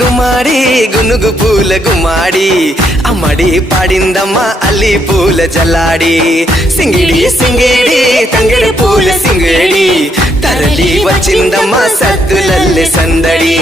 గుమాడి గునుగు పూల గుమాడి అమ్మడి పాడిందమ్మ అల్లి పూల జల్లాడి సింగిడి సింగిడి తంగిడి పూల సింగిడి తరలి వచ్చిందమ్మ సద్దులల్లె సందడి